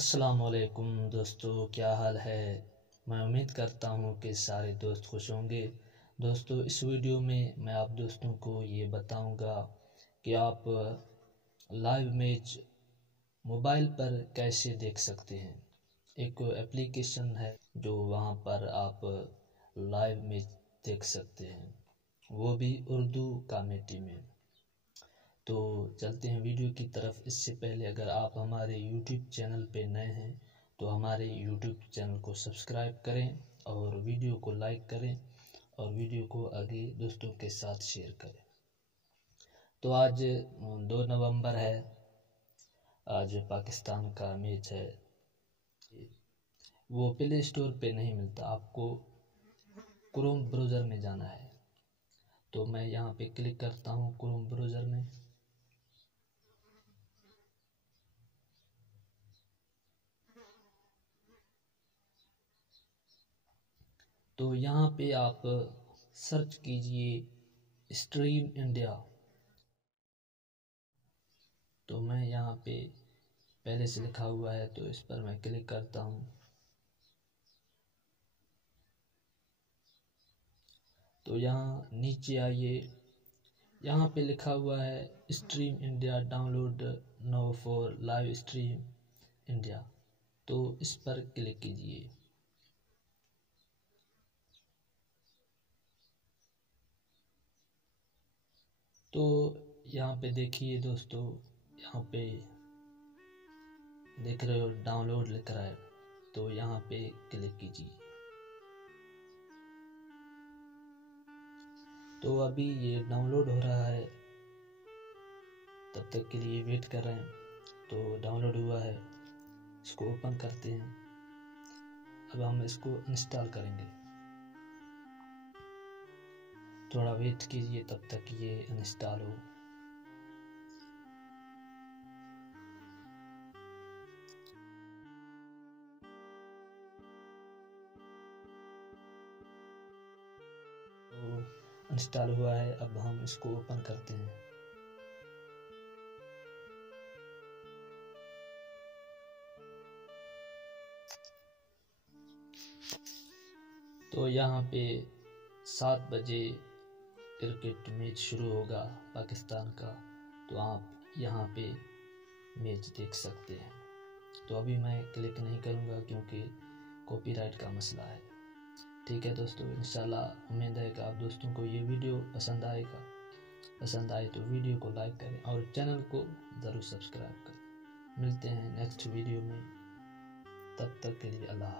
अस्सलामुअलैकुम दोस्तों, क्या हाल है। मैं उम्मीद करता हूँ कि सारे दोस्त खुश होंगे। दोस्तों, इस वीडियो में मैं आप दोस्तों को ये बताऊँगा कि आप लाइव मैच मोबाइल पर कैसे देख सकते हैं। एक एप्लीकेशन है जो वहाँ पर आप लाइव मैच देख सकते हैं, वो भी उर्दू कमेटी में। तो चलते हैं वीडियो की तरफ। इससे पहले अगर आप हमारे YouTube चैनल पे नए हैं तो हमारे YouTube चैनल को सब्सक्राइब करें और वीडियो को लाइक करें और वीडियो को आगे दोस्तों के साथ शेयर करें। तो आज 2 नवंबर है, आज पाकिस्तान का मैच है। वो प्ले स्टोर पे नहीं मिलता, आपको क्रोम ब्राउज़र में जाना है। तो मैं यहाँ पे क्लिक करता हूँ क्रोम ब्राउज़र में। तो यहाँ पे आप सर्च कीजिए स्ट्रीम इंडिया। तो मैं यहाँ पे पहले से लिखा हुआ है तो इस पर मैं क्लिक करता हूँ। तो यहाँ नीचे आइए, यहाँ पे लिखा हुआ है stream India download now for live stream India. तो इस पर क्लिक कीजिए। तो यहाँ पे देखिए दोस्तों, यहाँ पे देख रहे हो डाउनलोड लिख रहा है, तो यहाँ पे क्लिक कीजिए। तो अभी ये डाउनलोड हो रहा है, तब तक के लिए वेट कर रहे हैं। तो डाउनलोड हुआ है, इसको ओपन करते हैं। अब हम इसको इंस्टॉल करेंगे। थोड़ा वेट कीजिए तब तक ये इंस्टॉल हो। तो इंस्टॉल हुआ है, अब हम इसको ओपन करते हैं। तो यहाँ पे 7 बजे क्रिकेट मैच शुरू होगा पाकिस्तान का, तो आप यहाँ पे मैच देख सकते हैं। तो अभी मैं क्लिक नहीं करूँगा क्योंकि कॉपीराइट का मसला है। ठीक है दोस्तों, इंशाल्लाह उम्मीद है कि आप दोस्तों को ये वीडियो पसंद आएगा। पसंद आए तो वीडियो को लाइक करें और चैनल को ज़रूर सब्सक्राइब करें। मिलते हैं नेक्स्ट वीडियो में, तब तक के लिए अल्लाह।